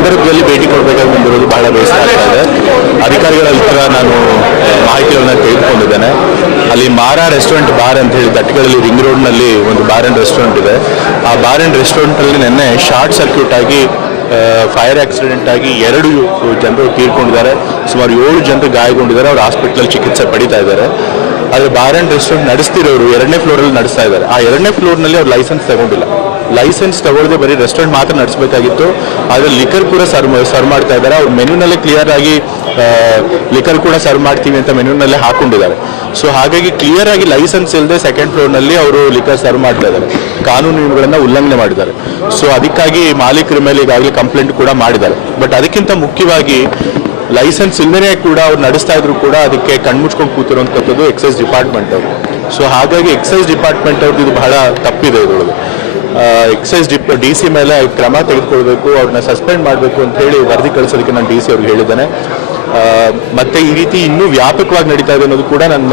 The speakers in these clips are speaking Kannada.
ಸಂದರ್ಭದಲ್ಲಿ ಭೇಟಿ ಕೊಡಬೇಕಾಗಿ ಬಂದಿರೋದು ಬಹಳ ಬೇಸರ ಆಗ್ತಾ ಇದೆ. ಅಧಿಕಾರಿಗಳ ಹತ್ರ ನಾನು ಮಾಹಿತಿಗಳನ್ನ ತೆಗೆದುಕೊಂಡಿದ್ದೇನೆ. ಅಲ್ಲಿ ಮಾರಾ ರೆಸ್ಟೋರೆಂಟ್ ಬಾರ್ ಅಂತ ಹೇಳಿ ದಟ್ಟಿಗಳಲ್ಲಿ ರಿಂಗ್ ರೋಡ್ನಲ್ಲಿ ಒಂದು ಬಾರ್ ಆ್ಯಂಡ್ ರೆಸ್ಟೋರೆಂಟ್ ಇದೆ. ಆ ಬಾರ್ ಆ್ಯಂಡ್ ರೆಸ್ಟೋರೆಂಟಲ್ಲಿ ನಿನ್ನೆ ಶಾರ್ಟ್ ಸರ್ಕ್ಯೂಟ್ ಆಗಿ ಫೈರ್ ಆಕ್ಸಿಡೆಂಟ್ ಆಗಿ 2 ಜನರು ತೀರ್ಕೊಂಡಿದ್ದಾರೆ. ಸುಮಾರು 7 ಜನರು ಗಾಯಗೊಂಡಿದ್ದಾರೆ. ಅವರು ಹಾಸ್ಪಿಟಲ್ ಚಿಕಿತ್ಸೆ ಪಡಿತಾ ಇದ್ದಾರೆ. ಆದರೆ ಬಾರ್ ಆ್ಯಂಡ್ ರೆಸ್ಟೋರೆಂಟ್ ನಡೆಸ್ತಿರೋರು 2ನೇ ಫ್ಲೋರಲ್ಲಿ ನಡೆಸ್ತಾ ಇದ್ದಾರೆ. ಆ 2ನೇ ಫ್ಲೋರ್ನಲ್ಲಿ ಅವ್ರು ಲೈಸೆನ್ಸ್ ತಗೊಂಡಿಲ್ಲ. ಲೈಸೆನ್ಸ್ ತಗೊಳ್ಳದೆ ಬರೀ ರೆಸ್ಟೋರೆಂಟ್ ಮಾತ್ರ ನಡೆಸಬೇಕಾಗಿತ್ತು. ಆದರೆ ಲಿಕರ್ ಕೂಡ ಸರ್ವ್ ಮಾಡ್ತಾ ಇದ್ದಾರೆ. ಅವ್ರು ಮೆನ್ಯೂನಲ್ಲೇ ಕ್ಲಿಯರ್ ಆಗಿ ಲಿಕರ್ ಕೂಡ ಸರ್ವ್ ಮಾಡ್ತೀವಿ ಅಂತ ಮೆನ್ಯೂನಲ್ಲೇ ಹಾಕೊಂಡಿದ್ದಾರೆ. ಸೊ ಹಾಗಾಗಿ ಕ್ಲಿಯರ್ ಆಗಿ ಲೈಸೆನ್ಸ್ ಇಲ್ಲದೆ 2nd ಫ್ಲೋರ್ನಲ್ಲಿ ಅವರು ಲಿಕರ್ ಸರ್ವ್ ಮಾಡ್ತಾ ಇದ್ದಾರೆ. ಕಾನೂನು ನಿಯಮಗಳನ್ನು ಉಲ್ಲಂಘನೆ ಮಾಡಿದ್ದಾರೆ. ಸೊ ಅದಕ್ಕಾಗಿ ಮಾಲೀಕರ ಮೇಲೆ ಈಗಾಗಲೇ ಕಂಪ್ಲೇಂಟ್ ಕೂಡ ಮಾಡಿದ್ದಾರೆ. ಬಟ್ ಅದಕ್ಕಿಂತ ಮುಖ್ಯವಾಗಿ ಲೈಸೆನ್ಸ್ ಇಲ್ಲದೇ ಕೂಡ ಅವ್ರು ನಡೆಸ್ತಾ ಇದ್ರು ಕೂಡ ಅದಕ್ಕೆ ಕಣ್ಮುಚ್ಕೊಂಡು ಕೂತಿರುವಂಥದ್ದು ಎಕ್ಸೈಸ್ ಡಿಪಾರ್ಟ್ಮೆಂಟ್ ಅವರು. ಸೊ ಹಾಗಾಗಿ ಎಕ್ಸೈಸ್ ಡಿಪಾರ್ಟ್ಮೆಂಟ್ ಅವ್ರದ್ದು ಇದು ಬಹಳ ತಪ್ಪಿದೆ. ಇದರೊಳಗೆ ಎಕ್ಸೈಸ್ DC ಮೇಲೆ ಕ್ರಮ ತೆಗೆದುಕೊಳ್ಬೇಕು, ಅವ್ರನ್ನ ಸಸ್ಪೆಂಡ್ ಮಾಡಬೇಕು ಅಂತ ಹೇಳಿ ವರದಿ ಕಳಿಸೋದಕ್ಕೆ ನಾನು DC ಅವ್ರಿಗೆ ಹೇಳಿದ್ದೇನೆ. ಮತ್ತೆ ಈ ರೀತಿ ಇನ್ನೂ ವ್ಯಾಪಕವಾಗಿ ನಡೀತಾ ಇದೆ ಅನ್ನೋದು ಕೂಡ ನನ್ನ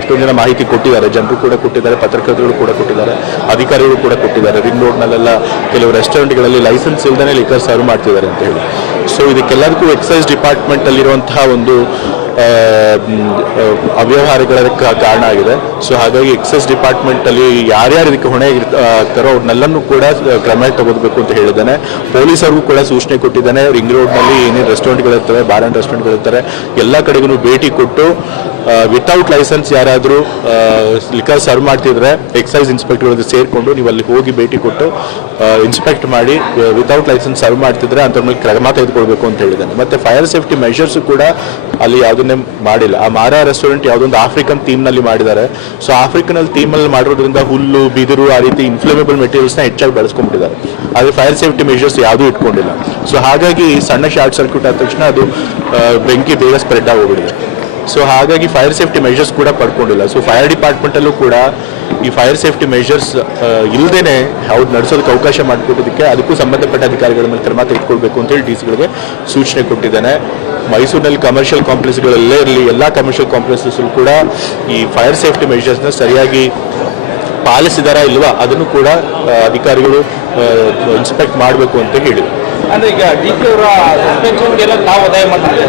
ಎಷ್ಟೊಂದು ಜನ ಮಾಹಿತಿ ಕೊಟ್ಟಿದ್ದಾರೆ. ಜನರು ಕೂಡ ಕೊಟ್ಟಿದ್ದಾರೆ, ಪತ್ರಕರ್ತರು ಕೂಡ ಕೊಟ್ಟಿದ್ದಾರೆ, ಅಧಿಕಾರಿಗಳು ಕೂಡ ಕೊಟ್ಟಿದ್ದಾರೆ. ರಿಂಗ್ ರೋಡ್ನಲ್ಲೆಲ್ಲ ಕೆಲವು ರೆಸ್ಟೋರೆಂಟ್ಗಳಲ್ಲಿ ಲೈಸೆನ್ಸ್ ಇಲ್ಲದೇ ಲಿಕರ್ ಸರ್ವ್ ಮಾಡ್ತಿದ್ದಾರೆ ಅಂತ ಹೇಳಿ. ಸೊ ಇದಕ್ಕೆಲ್ಲದಕ್ಕೂ ಎಕ್ಸೈಸ್ ಡಿಪಾರ್ಟ್ಮೆಂಟಲ್ಲಿರುವಂತಹ ಒಂದು ಅವ್ಯವಹಾರಗಳ ಕಾರಣ ಆಗಿದೆ. ಸೊ ಹಾಗಾಗಿ ಎಕ್ಸೈಸ್ ಡಿಪಾರ್ಟ್ಮೆಂಟಲ್ಲಿ ಯಾರ್ಯಾರು ಇದಕ್ಕೆ ಹೊಣೆ ಇರ್ತಾರೋ ಅವ್ರನ್ನೆಲ್ಲನೂ ಕೂಡ ಕ್ರಮ ತಗೋಬೇಕು ಅಂತ ಹೇಳಿದ್ದಾನೆ. ಪೊಲೀಸರಿಗೂ ಕೂಡ ಸೂಚನೆ ಕೊಟ್ಟಿದ್ದಾನೆ. ರಿಂಗ್ ರೋಡ್ನಲ್ಲಿ ಏನೇನು ರೆಸ್ಟೋರೆಂಟ್ಗಳಿರ್ತವೆ, ಬಾರ್ ಆ್ಯಂಡ್ ರೆಸ್ಟೋರೆಂಟ್ಗಳಿರ್ತಾರೆ, ಎಲ್ಲ ಕಡೆಗೂ ಭೇಟಿ ಕೊಟ್ಟು ವಿತೌಟ್ ಲೈಸೆನ್ಸ್ ಯಾರಾದರೂ ಲಿಕರ್ ಸರ್ವ್ ಮಾಡ್ತಿದ್ರೆ ಎಕ್ಸೈಸ್ ಇನ್ಸ್ಪೆಕ್ಟರ್ ಸೇರಿಕೊಂಡು ನೀವು ಅಲ್ಲಿ ಹೋಗಿ ಭೇಟಿ ಕೊಟ್ಟು ಇನ್ಸ್ಪೆಕ್ಟ್ ಮಾಡಿ ವಿತೌಟ್ ಲೈಸೆನ್ಸ್ ಸರ್ವ್ ಮಾಡ್ತಿದ್ರೆ ಅಂಥವ್ರ ಮೇಲೆ ಕ್ರಮ ತೆಗೆದುಕೊಳ್ಬೇಕು ಅಂತ ಹೇಳಿದ್ದಾನೆ. ಮತ್ತು ಫೈರ್ ಸೇಫ್ಟಿ ಮೆಷರ್ಸು ಕೂಡ ಅಲ್ಲಿ ಯಾವುದನ್ನೇ ಮಾಡಿಲ್ಲ. ಆ ಮಾರಾ ರೆಸ್ಟೋರೆಂಟ್ ಯಾವುದೊಂದು ಆಫ್ರಿಕನ್ ಥೀಮ್ನಲ್ಲಿ ಮಾಡಿದ್ದಾರೆ. ಸೊ ಆಫ್ರಿಕನ್ ಥೀಮಲ್ಲಿ ಮಾಡಿರೋದ್ರಿಂದ ಹುಲ್ಲು, ಬಿದಿರು, ಆ ರೀತಿ ಇನ್ಫ್ಲೇಮೇಬಲ್ ಮೆಟೀರಿಯಲ್ಸ್ನ ಹೆಚ್ಚಾಗಿ ಬಳಸ್ಕೊಂಡ್ಬಿಟ್ಟಿದ್ದಾರೆ. ಆದರೆ ಫೈರ್ ಸೇಫ್ಟಿ ಮೆಷರ್ಸ್ ಯಾವುದೂ ಇಟ್ಕೊಂಡಿಲ್ಲ. ಸೊ ಹಾಗಾಗಿ ಸಣ್ಣ ಶಾರ್ಟ್ ಸರ್ಕ್ಯೂಟ್ ಆದ ತಕ್ಷಣ ಅದು ಬೆಂಕಿ ಬೇಗ ಸ್ಪ್ರೆಡ್ ಆಗೋಗ್ಬಿಟ್ಟಿದೆ. ಸೊ ಹಾಗಾಗಿ ಫೈರ್ ಸೇಫ್ಟಿ ಮೆಷರ್ಸ್ ಕೂಡ ಪಡ್ಕೊಂಡಿಲ್ಲ. ಸೊ ಫೈರ್ ಡಿಪಾರ್ಟ್ಮೆಂಟಲ್ಲೂ ಕೂಡ ಈ ಫೈರ್ ಸೇಫ್ಟಿ ಮೆಷರ್ಸ್ ಇಲ್ಲದೇ ಅವ್ರು ನಡೆಸೋದಕ್ಕೆ ಅವಕಾಶ ಮಾಡಿಕೊಟ್ಟಿದ್ದಕ್ಕೆ ಅದಕ್ಕೂ ಸಂಬಂಧಪಟ್ಟ ಅಧಿಕಾರಿಗಳ ಮೇಲೆ ಕ್ರಮ ತೆಗೆದುಕೊಳ್ಬೇಕು ಅಂತೇಳಿ DC ಸೂಚನೆ ಕೊಟ್ಟಿದ್ದಾನೆ. ಮೈಸೂರಿನಲ್ಲಿ ಕಮರ್ಷಿಯಲ್ ಕಾಂಪ್ಲೆಕ್ಸ್ಗಳಲ್ಲೇ ಇರಲಿ, ಎಲ್ಲ ಕಮರ್ಷಿಯಲ್ ಕಾಂಪ್ಲೆಕ್ಸಲ್ಲೂ ಕೂಡ ಈ ಫೈರ್ ಸೇಫ್ಟಿ ಮೆಷರ್ಸ್ನ ಸರಿಯಾಗಿ ಪಾಲಿಸಿದಾರಾ ಇಲ್ವಾ ಅದನ್ನು ಕೂಡ ಅಧಿಕಾರಿಗಳು ಇನ್ಸ್ಪೆಕ್ಟ್ ಮಾಡಬೇಕು ಅಂತ ಹೇಳಿದರು. ಅಂದ್ರೆ ಈಗ DC ಅವರ ಸಸ್ಪೆನ್ಷನ್ಗೆಲ್ಲ ತಾವು ಒತ್ತಾಯ ಮಾಡ್ತಾರೆ.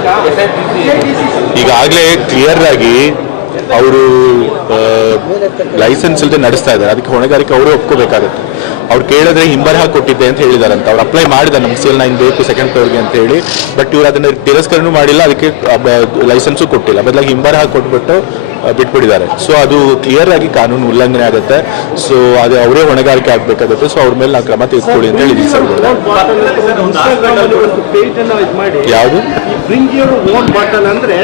ಈಗಾಗಲೇ ಕ್ಲಿಯರ್ ಆಗಿ ಅವರು ಲೈಸೆನ್ಸ್ ಇಲ್ಲದೆ ನಡೆಸ್ತಾ ಇದ್ದಾರೆ. ಅದಕ್ಕೆ ಹೊಣೆಗಾರಿಕೆ ಅವರು ಒಪ್ಕೋಬೇಕಾಗುತ್ತೆ. ಅವ್ರು ಕೇಳಿದ್ರೆ ಹಿಂಬರಹ ಕೊಟ್ಟಿದ್ದೆ ಅಂತ ಹೇಳಿದಾರಂತ. ಅವ್ರು ಅಪ್ಲೈ ಮಾಡಿದ್ದಾರೆ ನಮ್ಗೆ CL9 ಬೇಕು 2nd ಫ್ಲೋರ್ಗೆ ಅಂತ ಹೇಳಿ. ಬಟ್ ಇವರು ಅದನ್ನು ತಿರಸ್ಕರಣೆ ಮಾಡಿಲ್ಲ, ಅದಕ್ಕೆ ಲೈಸೆನ್ಸು ಕೊಟ್ಟಿಲ್ಲ. ಬದಲಾಗಿ ಹಿಂಬರಹ ಕೊಟ್ಬಿಟ್ಟು ಬಿಟ್ಬಿಟ್ಟಿದ್ದಾರೆ. ಸೊ ಅದು ಕ್ಲಿಯರ್ ಆಗಿ ಕಾನೂನು ಉಲ್ಲಂಘನೆ ಆಗುತ್ತೆ. ಸೊ ಅದು ಅವರೇ ಹೊಣೆಗಾರಿಕೆ ಆಗಬೇಕಾಗುತ್ತೆ. ಸೊ ಅವ್ರ ಮೇಲೆ ನಾವು ಕ್ರಮ ತೆಗೆದುಕೊಳ್ಳಿ ಅಂತ ಹೇಳಿ ಯಾವುದು ಬಾಟಲ್ ಅಂದ್ರೆ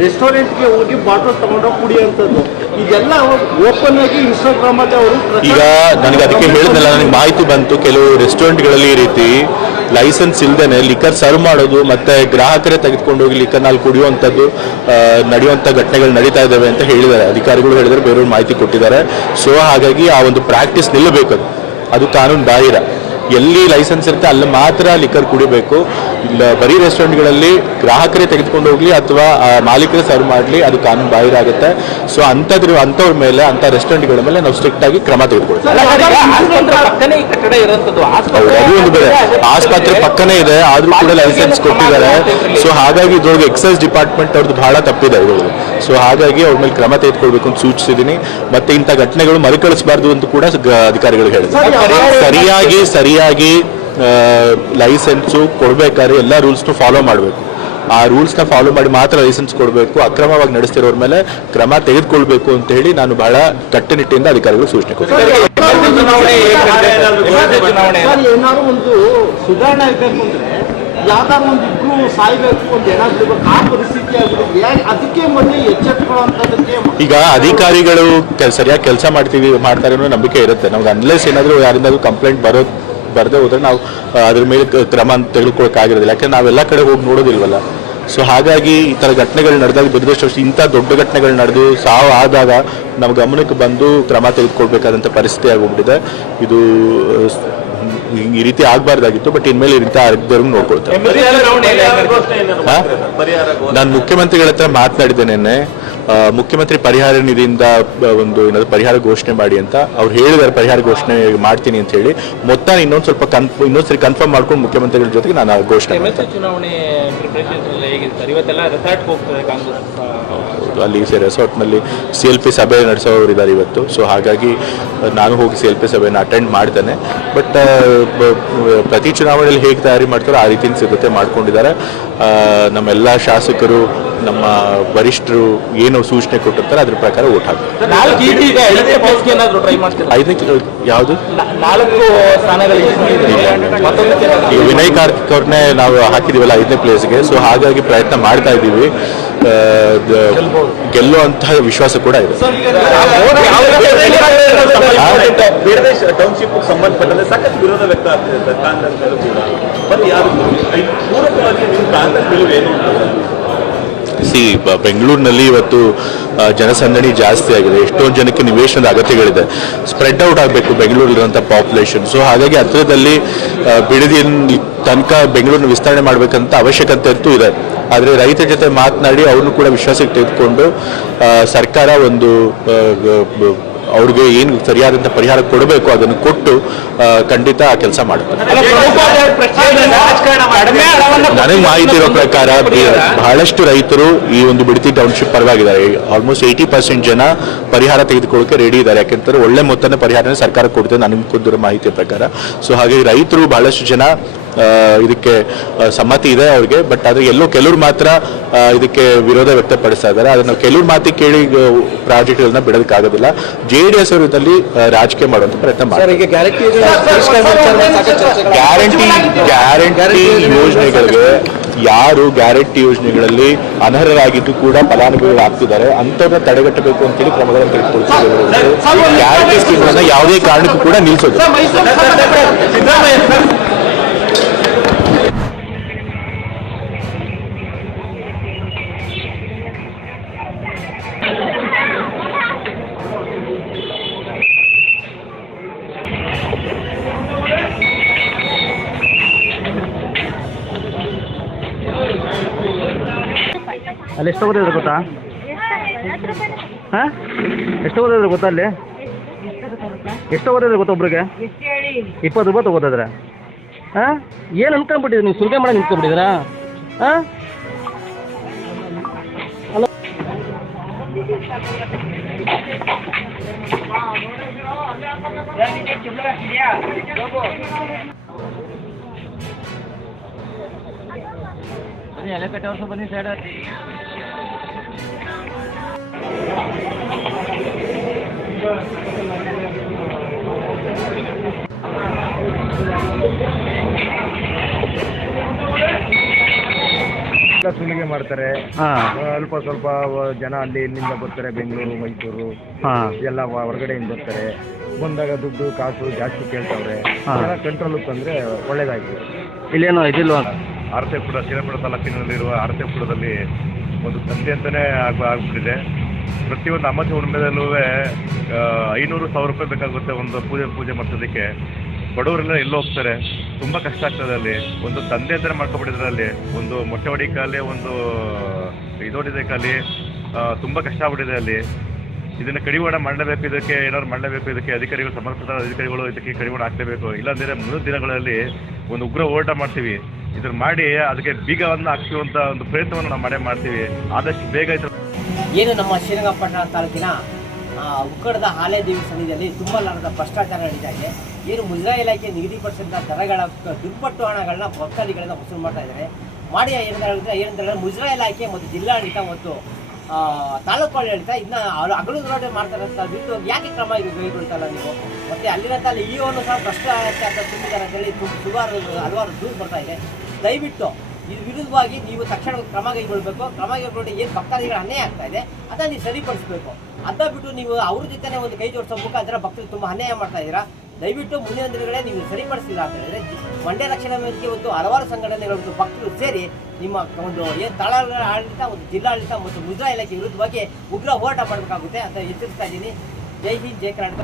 ರೆಸ್ಟೋರೆಂಟ್ಗೆ ಹೋಗಿ ಬಾಟಲ್ ತಗೊಂಡು ಕುಡಿಯುವಂಥದ್ದು ಇದೆಲ್ಲ ಓಪನ್ ಆಗಿ ಇನ್ಸ್ಟಾಗ್ರಾಮ್ ಅಲ್ಲಿ ಅವರು. ಈಗ ನನಗೆ ಅದಕ್ಕೆ ಹೇಳಿದ್ನಲ್ಲ, ನನಗೆ ಮಾಹಿತಿ ಬಂತು ಕೆಲವು ರೆಸ್ಟೋರೆಂಟ್ಗಳಲ್ಲಿ ಈ ರೀತಿ ಲೈಸೆನ್ಸ್ ಇಲ್ಲದೇ ಲಿಕರ್ ಸರ್ವ್ ಮಾಡೋದು ಮತ್ತೆ ಗ್ರಾಹಕರೇ ತೆಗೆದುಕೊಂಡು ಹೋಗಿ ಲಿಕರ್ನಲ್ಲಿ ಕುಡಿಯುವಂಥದ್ದು ನಡೆಯುವಂಥ ಘಟನೆಗಳು ನಡೀತಾ ಇದ್ದಾವೆ ಅಂತ ಹೇಳಿದ್ದಾರೆ. ಅಧಿಕಾರಿಗಳು ಹೇಳಿದರೆ, ಬೇರೆಯವ್ರು ಮಾಹಿತಿ ಕೊಟ್ಟಿದ್ದಾರೆ. ಸೊ ಹಾಗಾಗಿ ಆ ಒಂದು ಪ್ರಾಕ್ಟೀಸ್ ನಿಲ್ಲಬೇಕು. ಅದು ಕಾನೂನು ಬಾಹಿರ. ಎಲ್ಲಿ ಲೈಸೆನ್ಸ್ ಇರುತ್ತೆ ಅಲ್ಲಿ ಮಾತ್ರ ಲಿಕರ್ ಕುಡಿಬೇಕು. ಇಲ್ಲ ಬರೀ ರೆಸ್ಟೋರೆಂಟ್ಗಳಲ್ಲಿ ಗ್ರಾಹಕರೇ ತೆಗೆದುಕೊಂಡು ಹೋಗಲಿ ಅಥವಾ ಮಾಲೀಕರೇ ಸರ್ವ್ ಮಾಡಲಿ, ಅದು ಕಾನೂನು ಬಾಹಿರ ಆಗುತ್ತೆ. ಸೊ ಅಂಥವ್ರ ಮೇಲೆ, ಅಂಥ ರೆಸ್ಟೋರೆಂಟ್ಗಳ ಮೇಲೆ ನಾವು ಸ್ಟ್ರಿಕ್ಟ್ ಆಗಿ ಕ್ರಮ ತೆಗೆದುಕೊಳ್ತೀವಿ. ಅದು ಒಂದು ಬೇರೆ ಆಸ್ಪತ್ರೆ ಪಕ್ಕನೇ ಇದೆ, ಆದರೂ ಕೂಡ ಲೈಸೆನ್ಸ್ ಕೊಟ್ಟಿದ್ದಾರೆ. ಸೊ ಹಾಗಾಗಿ ಇದ್ರೊಳಗೆ ಎಕ್ಸೈಸ್ ಡಿಪಾರ್ಟ್ಮೆಂಟ್ ಅವ್ರದ್ದು ಬಹಳ ತಪ್ಪಿದೆ ಇದ್ರೊಳಗೆ. ಸೊ ಹಾಗಾಗಿ ಅವ್ರ ಮೇಲೆ ಕ್ರಮ ತೆಗೆದುಕೊಳ್ಬೇಕು ಅಂತ ಸೂಚಿಸಿದ್ದೀನಿ. ಮತ್ತೆ ಇಂಥ ಘಟನೆಗಳು ಮರುಕಳಿಸಬಾರ್ದು ಅಂತ ಕೂಡ ಅಧಿಕಾರಿಗಳು ಹೇಳಿದ್ದಾರೆ. ಸರಿಯಾಗಿ ಲೈಸೆನ್ಸು ಕೊಡಬೇಕಾದ್ರೆ ಎಲ್ಲ ರೂಲ್ಸ್ನು ಫಾಲೋ ಮಾಡಬೇಕು. ಆ ರೂಲ್ಸ್ನ ಫಾಲೋ ಮಾಡಿ ಮಾತ್ರ ಲೈಸೆನ್ಸ್ ಕೊಡಬೇಕು. ಅಕ್ರಮವಾಗಿ ನಡೆಸ್ತಿರೋರ ಮೇಲೆ ಕ್ರಮ ತೆಗೆದುಕೊಳ್ಬೇಕು ಅಂತ ಹೇಳಿ ನಾನು ಬಹಳ ಕಟ್ಟುನಿಟ್ಟಿನಿಂದ ಅಧಿಕಾರಿಗಳು ಸೂಚನೆ ಕೊಡ್ತೀನಿ. ಏನಾದ್ರು ಒಂದು ಸುಧಾರಣೆ ಆಗಬೇಕು ಅಂದ್ರೆ ಯಾವ್ದಾದ್ರು ಒಂದು ಇಬ್ರು ಸಾಯ್ಬೇಕು, ಒಂದು ಏನಾದ್ರು ಆ ಪರಿಸ್ಥಿತಿ ಆಗಿದೆ. ಅದಕ್ಕೆ ಮೊದಲೇ ಎಚ್ಚೆತ್ತುಕೊಳ್ಳುವಂಥದ್ದಕ್ಕೆ ಈಗ ಅಧಿಕಾರಿಗಳು ಸರಿಯಾಗಿ ಕೆಲಸ ಮಾಡ್ತಾರೆ ಅನ್ನೋ ನಂಬಿಕೆ ಇರುತ್ತೆ ನಮ್ಗೆ. ಅನ್ಲೆಸ್ ಏನಾದರೂ ಯಾರಿಂದಾದ್ರೂ ಕಂಪ್ಲೇಂಟ್ ಬರದೇ ಹೋದ್ರೆ ನಾವು ಅದ್ರ ಮೇಲೆ ಕ್ರಮ ತೆಗೆದುಕೊಳ್ಳೋಕ್ಕಾಗಿರೋದಿಲ್ಲ. ಯಾಕಂದ್ರೆ ನಾವೆಲ್ಲ ಕಡೆ ಹೋಗಿ ನೋಡೋದಿಲ್ವಲ್ಲ. ಸೊ ಹಾಗಾಗಿ ಈ ಥರ ಘಟನೆಗಳು ನಡೆದಾಗ ದುರದೃಷ್ಟವಶ ಇಂಥ ದೊಡ್ಡ ಘಟನೆಗಳು ನಡೆದು ಸಾವು ಆದಾಗ ನಮ್ಮ ಗಮನಕ್ಕೆ ಬಂದು ಕ್ರಮ ತೆಗೆದುಕೊಳ್ಬೇಕಾದಂಥ ಪರಿಸ್ಥಿತಿ ಆಗೋಗ್ಬಿಟ್ಟಿದೆ. ಇದು ಈ ರೀತಿ ಆಗಬಾರ್ದಾಗಿತ್ತು. ಬಟ್ ಇನ್ಮೇಲೆ ಈ ರೀತಿ ಆಗದವ್ರಿಗೆ ನೋಡ್ಕೊಳ್ತಾರೆ. ನಾನು ಮುಖ್ಯಮಂತ್ರಿಗಳ ಹತ್ರ ಮಾತನಾಡಿದ್ದೇನೆ. ಮುಖ್ಯಮಂತ್ರಿ ಪರಿಹಾರ ನಿಧಿಯಿಂದ ಒಂದು ಏನಾದ್ರು ಪರಿಹಾರ ಘೋಷಣೆ ಮಾಡಿ ಅಂತ ಅವ್ರು ಹೇಳಿದ್ದಾರೆ. ಪರಿಹಾರ ಘೋಷಣೆ ಮಾಡ್ತೀನಿ ಅಂತ ಹೇಳಿ ಮೊತ್ತ ಇನ್ನೊಂದ್ಸರಿ ಕನ್ಫರ್ಮ್ ಮಾಡ್ಕೊಂಡು ಮುಖ್ಯಮಂತ್ರಿಗಳ ಜೊತೆಗೆ ನಾನು ಘೋಷಣೆ ಮಾಡ್ತೀನಿ. ಚುನಾವಣೆ ಪ್ರಿಪರೇಷನ್ಸ್ ಎಲ್ಲ ಹೇಗಿದೆ ಇವತ್ತೆಲ್ಲ ರೆಸಾರ್ಟ್ಗೆ ಹೋಗ್ತಾರೆ ಕಾಂಗ್ರೆಸ್? ಅಲ್ಲಿ ರೆಸಾರ್ಟ್ನಲ್ಲಿ CLP ಸಭೆ ನಡೆಸೋರು ಇದ್ದಾರೆ ಇವತ್ತು. ಸೊ ಹಾಗಾಗಿ ನಾನು ಹೋಗಿ CLP ಸಭೆಯನ್ನು ಅಟೆಂಡ್ ಮಾಡ್ತೇನೆ. ಬಟ್ ಪ್ರತಿ ಚುನಾವಣೆಯಲ್ಲಿ ಹೇಗೆ ತಯಾರಿ ಮಾಡ್ತಾರೋ ಆ ರೀತಿಯ ಸಿದ್ಧತೆ ಮಾಡ್ಕೊಂಡಿದ್ದಾರೆ. ನಮ್ಮೆಲ್ಲ ಶಾಸಕರು, ನಮ್ಮ ವರಿಷ್ಠರು ಏನು ಸೂಚನೆ ಕೊಟ್ಟಿರ್ತಾರೆ ಅದ್ರ ಪ್ರಕಾರ ಓಟ್ ಹಾಕ್ತಾರೆ. 5ನೇ ಯಾವುದು 4 ಸ್ಥಾನಗಳಿಗೆ ಈಗ ವಿನಯ್ ಕಾರ್ತಿಕ್ ಅವ್ರನ್ನೇ ನಾವು ಹಾಕಿದೀವಲ್ಲ 5ನೇ ಪ್ಲೇಸ್ಗೆ. ಸೊ ಹಾಗಾಗಿ ಪ್ರಯತ್ನ ಮಾಡ್ತಾ ಇದ್ದೀವಿ. ಗೆಲ್ಲುವಂತಹ ವಿಶ್ವಾಸ ಕೂಡ ಇದೆ. ಟೌನ್ಶಿಪ್ ಸಂಬಂಧಪಟ್ಟಂತೆ ಸಾಕಷ್ಟು ವಿರೋಧ ವ್ಯಕ್ತ ಆಗ್ತಿದೆ ಸರ್ ಕಾಂಗ್ರೆಸ್ ಮೇಲೂ ಕೂಡ. ಮತ್ತೆ ಯಾರು ಪೂರಕವಾಗಿ ನೀವು ಕಾಂಗ್ರೆಸ್ ನಿಲುವು ಏನು? ಬೆಂಗಳೂರಿನಲ್ಲಿ ಇವತ್ತು ಜನಸಂದಣಿ ಜಾಸ್ತಿ ಆಗಿದೆ. ಎಷ್ಟೊಂದು ಜನಕ್ಕೆ ನಿವೇಶನದ ಅಗತ್ಯಗಳಿದೆ. ಸ್ಪ್ರೆಡ್ ಔಟ್ ಆಗಬೇಕು ಬೆಂಗಳೂರಿಲಿರುವಂಥ ಪಾಪ್ಯುಲೇಷನ್. ಸೊ ಹಾಗಾಗಿ ಹತ್ತಿರದಲ್ಲಿ ಬಿಡದಿನ ತನಕ ಬೆಂಗಳೂರನ್ನ ವಿಸ್ತರಣೆ ಮಾಡಬೇಕಂತ ಅವಶ್ಯಕತೆ ಅಂತೂ ಇದೆ. ಆದರೆ ರೈತರ ಜೊತೆ ಮಾತನಾಡಿ ಅವ್ರನ್ನೂ ಕೂಡ ವಿಶ್ವಾಸಕ್ಕೆ ತೆಗೆದುಕೊಂಡು ಸರ್ಕಾರ ಒಂದು ಅವ್ರಿಗೆ ಏನು ಸರಿಯಾದಂಥ ಪರಿಹಾರ ಕೊಡಬೇಕು ಅದನ್ನು ಕೊಟ್ಟು ಖಂಡಿತ ಆ ಕೆಲಸ ಮಾಡ್ತಾರೆ. ನನಗೆ ಮಾಹಿತಿ ಇರೋ ಪ್ರಕಾರ ಬಹಳಷ್ಟು ರೈತರು ಈ ಒಂದು ಬಿಡದಿ ಟೌನ್ಶಿಪ್ ಪರವಾಗಿದ್ದಾರೆ. ಆಲ್ಮೋಸ್ಟ್ 80% ಜನ ಪರಿಹಾರ ತೆಗೆದುಕೊಳ್ಳೋಕೆ ರೆಡಿ ಇದ್ದಾರೆ. ಯಾಕೆಂತಂದ್ರೆ ಒಳ್ಳೆ ಮೊತ್ತದ ಪರಿಹಾರನ ಸರ್ಕಾರ ಕೊಡ್ತದೆ ನನಗೆ ಕೊಟ್ಟಿರೋ ಮಾಹಿತಿಯ ಪ್ರಕಾರ. ಸೊ ಹಾಗಾಗಿ ರೈತರು ಬಹಳಷ್ಟು ಜನ ಇದಕ್ಕೆ ಸಮ್ಮತಿ ಇದೆ ಅವ್ರಿಗೆ. ಬಟ್ ಆದರೆ ಕೆಲವರು ಮಾತ್ರ ಇದಕ್ಕೆ ವಿರೋಧ ವ್ಯಕ್ತಪಡಿಸ್ತಾ ಇದ್ದಾರೆ. ಅದನ್ನು ಕೆಲವ್ರ ಮಾತಿಗೆ ಕೇಳಿ ಪ್ರಾಜೆಕ್ಟ್ಗಳನ್ನ ಬಿಡೋದಕ್ಕಾಗೋದಿಲ್ಲ. JDS ಅವರು ಇದರಲ್ಲಿ ರಾಜಕೀಯ ಮಾಡುವಂಥ ಪ್ರಯತ್ನ ಮಾಡ್ತಾರೆ. ಗ್ಯಾರಂಟಿ ಯೋಜನೆಗಳಿಗೆ ಯಾರು ಗ್ಯಾರಂಟಿ ಯೋಜನೆಗಳಲ್ಲಿ ಅನರ್ಹರಾಗಿದ್ದು ಕೂಡ ಫಲಾನುಭವಿಗಳಾಗ್ತಿದ್ದಾರೆ ಅಂಥವ್ರನ್ನ ತಡೆಗಟ್ಟಬೇಕು ಅಂತೇಳಿ ಕ್ರಮಗಳನ್ನು ತೆಗೆದುಕೊಳ್ತಿದ್ದಾರೆ. ಗ್ಯಾರಂಟಿ ಸ್ಕೀಮ್ಗಳನ್ನ ಯಾವುದೇ ಕಾರಣಕ್ಕೂ ಕೂಡ ನಿಲ್ಲಿಸೋದು. ಅಲ್ಲಿ ಎಷ್ಟು ತಗೋತಿದ್ರು ಗೊತ್ತಾ? ಹಾಂ ಎಷ್ಟು ತಗೋತಿದ್ರು ಗೊತ್ತಾ? ಅಲ್ಲಿ ಎಷ್ಟು ತಗೋತಿದ್ರು ಗೊತ್ತಾ? ಒಬ್ರಿಗೆ 20 ರೂಪಾಯಿ ತಗೋತಿದ್ರೆ. ಹಾಂ ಏನು ಅನ್ಕೊಂಡ್ಬಿಟ್ಟಿದ್ರಿ ನೀವು? ಸುಲಿಗೆ ಮಾಡಿ ನಿಂತ್ಕೊಂಡ್ಬಿಟ್ಟಿದ್ದೀರಾ? ಹಾಂ ಹಲೋ ಬನ್ನಿ, ಎಲೆ ಕಟ್ಟೆ ವರ್ಷ ಬನ್ನಿ ಸೈಡ್. ಸುಲಿಗೆ ಮಾಡ್ತಾರೆ. ಅಲ್ಪ ಸ್ವಲ್ಪ ಜನ ಅಲ್ಲಿ ಇಲ್ಲಿಂದ ಬರ್ತಾರೆ, ಬೆಂಗಳೂರು, ಮೈಸೂರು ಎಲ್ಲ ಹೊರಗಡೆಯಿಂದ ಬರ್ತಾರೆ. ಬಂದಾಗ ದುಡ್ಡು ಕಾಸು ಜಾಸ್ತಿ ಕೇಳ್ತಾವ್ರೆ. ಕಂಟ್ರೋಲ್ ತಂದ್ರೆ ಒಳ್ಳೇದಾಗಿದೆ. ಇಲ್ಲೇನೋ ಇದಿಲ್ವಾ? ಆರಸೆಪುರ, ಶ್ರೀರಾಮಪುರ ತಾಲೂಕಿನಲ್ಲಿರುವ ಆರಸೆಪುರದಲ್ಲಿ ಒಂದು ಸಂತೆ ಅಂತಲೇ ಆಗ್ಬಿಟ್ಟಿದೆ. ಪ್ರತಿಯೊಂದು ಅಮಾವಾಸ್ಯೆ ಹುಣ್ಣಿಮೆದಲ್ಲೂ 500,000 ರೂಪಾಯಿ ಬೇಕಾಗುತ್ತೆ ಒಂದು ಪೂಜೆ ಮಾಡಿಸೋದಕ್ಕೆ. ಬಡವರೆಲ್ಲ ಎಲ್ಲೋ ಹೋಗ್ತಾರೆ, ತುಂಬ ಕಷ್ಟ ಆಗ್ತದೆ. ಅಲ್ಲಿ ಒಂದು ತಂದೆ ಅಂತಾನೆ ಮಾಡ್ಕೊಬಿಟ್ಟಿದ್ರೆ ಅಲ್ಲಿ ಒಂದು ಮೊಟ್ಟೆ ಹೊಡಿಕಾಲಿ, ಒಂದು ಇದೊಡಿದಕ್ಕಾಗಲಿ ತುಂಬ ಕಷ್ಟ ಆಗ್ಬಿಟ್ಟಿದೆ ಅಲ್ಲಿ. ಇದನ್ನು ಕಡಿವಾಣ ಮಾಡಲೇಬೇಕು. ಇದಕ್ಕೆ ಏನಾದ್ರು ಮಾಡಲೇಬೇಕು. ಇದಕ್ಕೆ ಅಧಿಕಾರಿಗಳು, ಸಂಬಂಧಪಟ್ಟ ಅಧಿಕಾರಿಗಳು ಇದಕ್ಕೆ ಕಡಿವಾಣ ಹಾಕಲೇಬೇಕು. ಇಲ್ಲಾಂದರೆ ಮುಂದಿನ ದಿನಗಳಲ್ಲಿ ಒಂದು ಉಗ್ರ ಹೋರಾಟ ಮಾಡ್ತೀವಿ. ಇದನ್ನು ಮಾಡಿ ಅದಕ್ಕೆ ಬೀಗವನ್ನು ಹಾಕಿಸುವಂಥ ಒಂದು ಪ್ರಯತ್ನವನ್ನು ನಾವು ಮಾಡ್ತೀವಿ. ಆದಷ್ಟು ಬೇಗ ಏನು ನಮ್ಮ ಶ್ರೀರಂಗಪಟ್ಟಣ ತಾಲೂಕಿನ ಉಕ್ಕಡದ ಹಾಲೇದೇವಿ ಸನ್ನಿಧಿಯಲ್ಲಿ ತುಂಬಲಾರದ ಭ್ರಷ್ಟಾಚಾರ ನಡೀತಾ ಇದೆ. ಏನು ಮುಜರಾಯಿ ಇಲಾಖೆ ನಿಗದಿಪಡಿಸಿದಂಥ ದರಗಳ ದುಪ್ಪಟ್ಟು ಹಣಗಳನ್ನ ಭಕ್ತಾದಿಗಳಿಂದ ವಸೂಲು ಮಾಡ್ತಾ ಇದ್ದಾರೆ. ಮಾಡಿ ಏನಂದ್ರೆ ಮುಜರಾಯಿ ಇಲಾಖೆ ಮತ್ತು ಜಿಲ್ಲಾಡಳಿತ ಮತ್ತು ತಾಲೂಕು ಆಡಳಿತ ಇದನ್ನ ಹಗಲು ದುರಾಟೆ ಮಾಡ್ತಾರೆ ಅಂತ ಬಿಟ್ಟು ಯಾಕೆ ಕ್ರಮ ಕೈಗೊಳ್ತಲ್ಲ ನೀವು? ಮತ್ತು ಅಲ್ಲಿರಂತ ಇಒನು ಸಹ ಭ್ರಷ್ಟಾಚಾರ ತುಂಬಿದ್ದಾರೆ ಅಂತೇಳಿ ಹಲವಾರು ದೂರು ಬರ್ತಾ ಇದೆ. ದಯವಿಟ್ಟು ಇದು ವಿರುದ್ಧವಾಗಿ ನೀವು ತಕ್ಷಣ ಕ್ರಮ ಕೈಗೊಳ್ಳಬೇಕು. ಕ್ರಮ ಕೈಗೊಂಡು ಏನು ಭಕ್ತಾದಿಗಳ ಅನ್ಯಾಯ ಆಗ್ತಾ ಇದೆ ಅದನ್ನು ನೀವು ಸರಿಪಡಿಸಬೇಕು. ಅದನ್ನ ಬಿಟ್ಟು ನೀವು ಅವ್ರ ಜೊತೆನೇ ಒಂದು ಕೈ ಜೋಡಿಸೋ ಮುಖಾಂತರ ಭಕ್ತರಿಗೆ ತುಂಬ ಅನ್ಯಾಯ ಮಾಡ್ತಾ ಇದ್ದೀರಾ. ದಯವಿಟ್ಟು ಮುಂದಿನ ದಿನಗಳೇ ನೀವು ಸರಿಪಡಿಸಿಲ್ಲ ಅಂತ ಹೇಳಿದ್ರೆ ಮಂಡ್ಯ ರಕ್ಷಣಾ ವೇದಿಕೆ ಒಂದು ಹಲವಾರು ಸಂಘಟನೆಗಳು ಭಕ್ತರು ಸೇರಿ ನಿಮ್ಮ ಒಂದು ಏನು ತಾಳಗಳ ಆಡಳಿತ ಮತ್ತು ಜಿಲ್ಲಾಡಳಿತ ಮತ್ತು ಮುಜರಾಯಿ ಇಲಾಖೆ ವಿರುದ್ಧವಾಗಿ ಉಗ್ರ ಹೋರಾಟ ಮಾಡಬೇಕಾಗುತ್ತೆ ಅಂತ ಎಚ್ಚರಿಸ್ತಾ ಇದ್ದೀನಿ. ಜೈ ಹಿಂದ್, ಜೈ ಕರ್ನಾಟಕ.